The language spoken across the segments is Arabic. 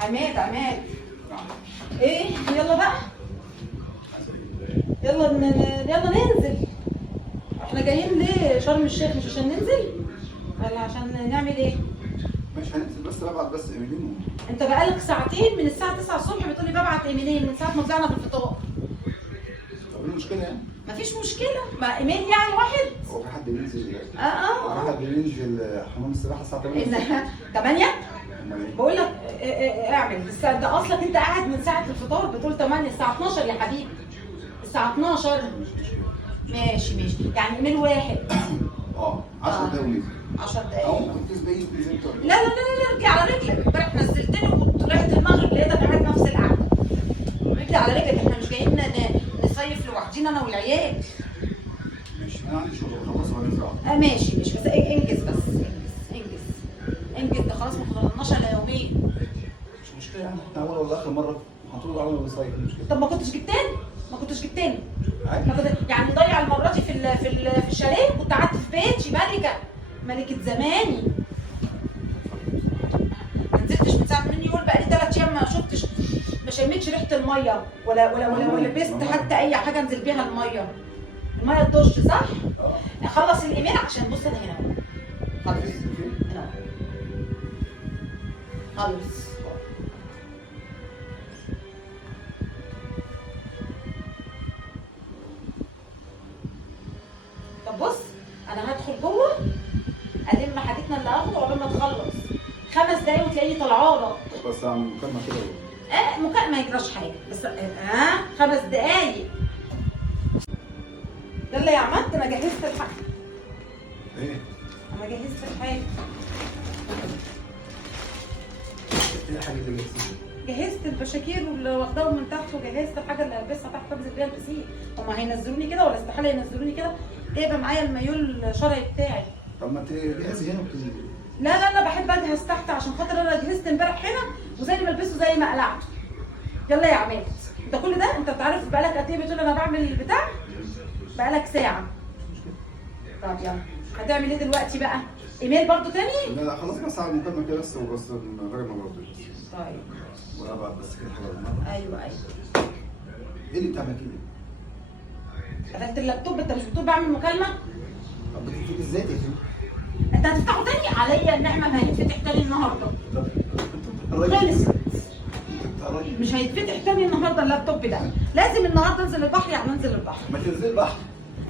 عماد عماد، ايه يلا بقى، يلا يلا ننزل. احنا جايين ليه شرم الشيخ؟ مش عشان ننزل ولا عشان نعمل ايه؟ مش هننزل، بس ببعت بس ايميلين. انت بقالك ساعتين من الساعه 9 الصبح بتقولي ببعت ايميلين من ساعه ما طلعنا بالفطار. طب ايه المشكله يعني؟ مفيش مشكله، ما ايميل يعني واحد. هو في حد بينزل؟ اه هو في حد بينزل حمام السباحه الساعه 8 الصبح؟ انها 8. امال ايه؟ بقول لك اعمل، بس ده اصلك انت قاعد من ساعه الفطار بتقول 8، الساعه 12 يا حبيبي، الساعه 12. ماشي ماشي، يعني ايميل واحد. 10 دقايق وننزل. 10 دقايق. او ممكن تسبقيني نزلت لا لا لا لا، رجلي على رجلك، امبارح نزلتني وطلعت المغرب لقيتك قاعد نفس القعده. رجلي على رجلك، احنا مش جايين نصيف لوحدينا انا والعيال. ماشي، انا عندي شغل خلاص وهننزل. ماشي ماشي، بس انجز، بس انجز انجز، ده خلاص ما فضلناش الا يومين. مش مشكله يعني، احنا اول ولا اخر مره هنطول على الصيف، مش مشكله. طب ما كنتش جبتني، ما كنتش جبتني. عادي. ما كنت يعني نضيع المره دي في الشاليه، كنت قعدت في بيتي ملكه زماني. ما نزلتش من ساعه من يقول بقالي 3 ايام ما شفتش، ما شميتش ريحه الميه ولا لبست حتى اي حاجه انزل بيها الميه الدش، صح؟ خلص الايميل عشان بص انا هنا اهو. خلص هنا اهو. خلص. طب بص، انا هدخل جوه الم حاجتنا اللي هاخده عقبال ما تخلص 5 دقايق وتلاقيني طالعه لك. بس اعمل مكالمه كده. مكالمة ما يجراش حاجة، بس 5 دقايق. يلا يا عماد، انا جهزت الحاجة. ايه؟ انا جهزت الحاجة. ايه الحاجه اللي جبتيها؟ جهزت البشاكير واللي واخداهم من تحت، وجهزت الحاجة اللي هلبسها تحت انزل بيها البسين. هما هينزلوني كده ولا استحالة ينزلوني كده؟ جايبة معايا المايو الشرعي بتاعي. طب ما تجهزي هنا وتنزلي. لا لا لا، بحب اجهز تحت عشان خاطر انا جهزت امبارح هنا وزي ما البسه زي ما قلعته. يلا يا عماد، انت كل ده انت بتعرف بقالك قد ايه بتقول انا بعمل البتاع؟ بقالك ساعة. طب يلا، هتعمل ايه دلوقتي بقى؟ ايميل برضو تاني؟ لا خلاص، بس اعمل مكالمه كده بس، وبس الراجل ما بردش. طيب. ولا ابعت بس كده حاجه بالمره. ايوه ايوه. ايه اللي بتعمل كده؟ قفلت اللابتوب، انت مش بتقول بعمل مكالمة؟ طب بتقفل ازاي تقفل؟ انت هتفتحه تاني؟ عليا النعمة ما هيتفتح تاني النهارده. الراجل خلص. مش هيتفتح تاني النهارده اللابتوب ده، لازم النهارده انزل البحر، يعني انزل البحر. ما تنزل البحر.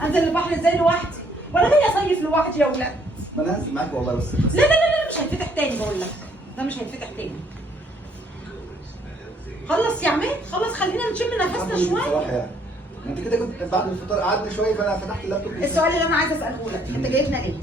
انزل البحر ازاي لوحدي؟ ولا جاي اصيف لوحدي يا ولاد؟ ما انا هنزل معاك والله، بس لا لا لا لا، مش هيتفتح تاني بقول لك، ده مش هيتفتح تاني. خلص يا عماد، خلص، خلينا نشم نفسنا شويه. بصراحه يعني انت كده كنت بعد الفطار قعدنا شويه، فانا فتحت اللابتوب. السؤال اللي انا عايزه اساله لك، انت جايبنا ليه؟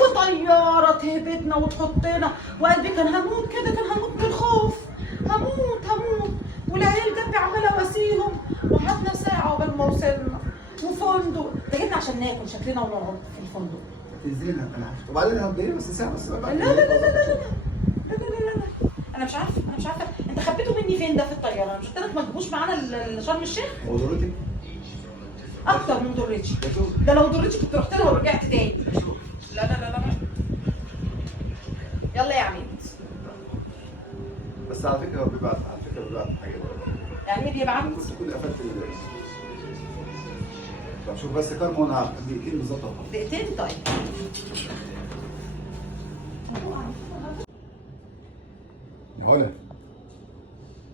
وطياره تهبطنا وتحطنا، وقلبي كان هموت كده، كان هموت من الخوف، هموت، والعيال جنبي عماله اواسيهم، وقعدنا ساعه عقبال ما وصلنا، وفندق ده جبنا عشان ناكل شكلنا ونقعد في الفندق. تنزلنا انا عارف، وبعدين هتضايقني بس ساعه بس بقى. لا لا لا لا لا لا لا لا لا، انا مش عارفه انت خبيته مني فين ده في الطياره؟ انا مش قلت لك ما تجيبوش معانا شرم الشيخ؟ هو ضروري اكتر من ضرتي، ده لو ضرتي كنت رحت لها ورجعت تاني. لا لا لا لا، يلا يا عماد. بس على فكره هو بيبعت، حاجه يعني ايه بيبعت؟ كنت تكون قفلت طب شوف بس كام، وانا عارف دقيقتين بالظبط. دقيقتين طيب. يا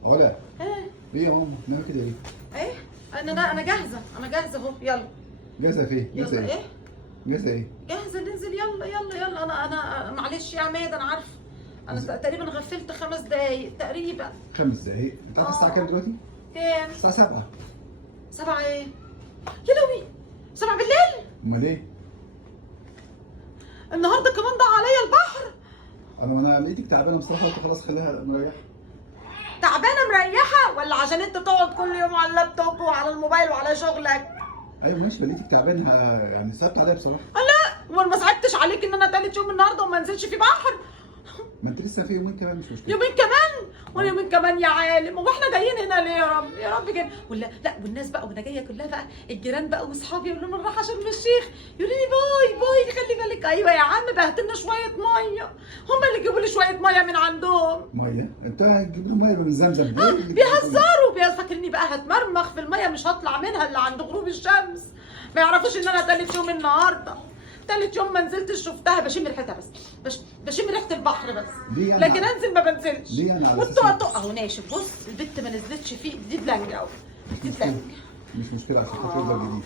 علا ايه ليه يا ماما بتعملي كده ليه؟ ايه، انا جاهزه اهو، يلا. جاهزه في ايه؟ يلا ايه؟ جاهزه ايه؟ جاهزه ننزل، يلا يلا يلا. انا معلش يا عماد، انا عارفه انا تقريبا غفلت 5 دقايق تقريبا. 5 دقايق؟ انت عارف الساعه كام دلوقتي؟ كام؟ الساعه 7. 7 ايه؟ يا لوي، 7 بالليل؟ امال ايه؟ النهارده كمان ضاع عليا البحر. انا لقيتك تعبانه بصراحه، قلت خلاص خليها مريحه. تعبانه مريحه ولا عشان انت تقعد كل يوم على اللابتوب وعلى الموبايل وعلى شغلك؟ ايوه ماشي، لقيتك تعبانه يعني صعبت عليا بصراحه. لا، وما صعبتش عليك ان انا تالت يوم النهارده وما انزلش في بحر؟ ما انت لسه في يومين كمان، مش مشكله. يومين كمان؟ وانا من كمان يا عالم، هو احنا جايين هنا ليه يا رب؟ يا رب كده. ولا لا، والناس بقى وانا جايه كلها بقى الجيران بقى واصحابي يقولوا لهم رايحه شرم الشيخ، يقولوا لي باي باي خلي بالك. ايوه يا عم بهت لنا شويه ميه، هم اللي يجيبوا لي شويه ميه من عندهم. ميه؟ انت هتجيب له ميه من زمزم؟ بيهزروا فاكرني بقى هتمرمخ في الميه مش هطلع منها الا عند غروب الشمس. ما يعرفوش ان انا تالت يوم النهارده، تالت يوم ما نزلتش شفتها، بشم ريحتها بس بشم ريحه البحر بس، لكن انزل ما بنزلش. ليه انا على والطقطق اهو ناشف، بص البت ما نزلتش فيه، دي بلانجه اهو، دي بلانجه. مش مشكله عشان خاطر يبقى جديد.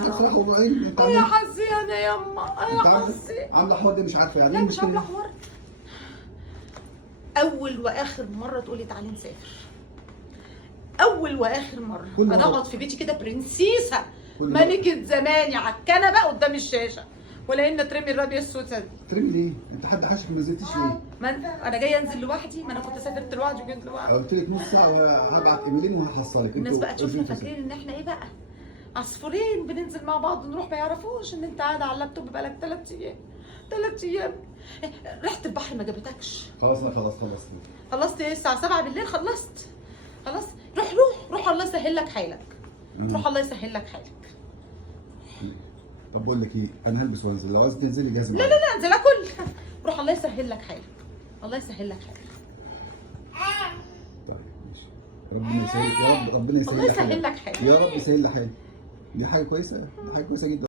انا بصراحه وبعدين انت يا حظي انا يما، يا حظي. عامله حوار دي مش عارفه يعني لا ايه مش المشكله؟ عامله حوار. اول واخر مره تقولي تعالي نسافر، اول واخر مره انا اقعد في بيتي كده برنسيسه ملكه زماني على الكنبه قدام الشاشه، ولا ان ترمي الرابيه السوسه دي. ترمي ليه؟ انت حد حاشك ما نزلتيش ليه؟ ما انا جايه انزل لوحدي، ما انا كنت سافرت لوحدي وجيت لوحدي. قلت لك نص ساعه وهبعت ايميلين وهحصلك. الناس بقى تشوفنا فاكرين ان احنا ايه بقى؟ عصفورين بننزل مع بعض نروح، ما يعرفوش ان انت قاعده على اللابتوب بقالك 3 ايام. 3 ايام ريحه البحر ما جابتكش. خلاص انا خلصت. خلصت ايه؟ الساعه 7 بالليل خلصت. خلاص روح الله يسهل لك حالك. روح الله يسهل لك حالك. طب بقول لك ايه، انا هلبس وانزل، لو عايز تنزلي جزمه. لا انزل اكل. روح الله يسهل لك حالك. الله يسهل لك حالك. طيب ماشي. ربنا يسهل يا رب، ربنا يسهل الله يسهل لك حالك. يا رب يسهل لي حالي. دي حاجه كويسه، دي حاجه كويسه جدا.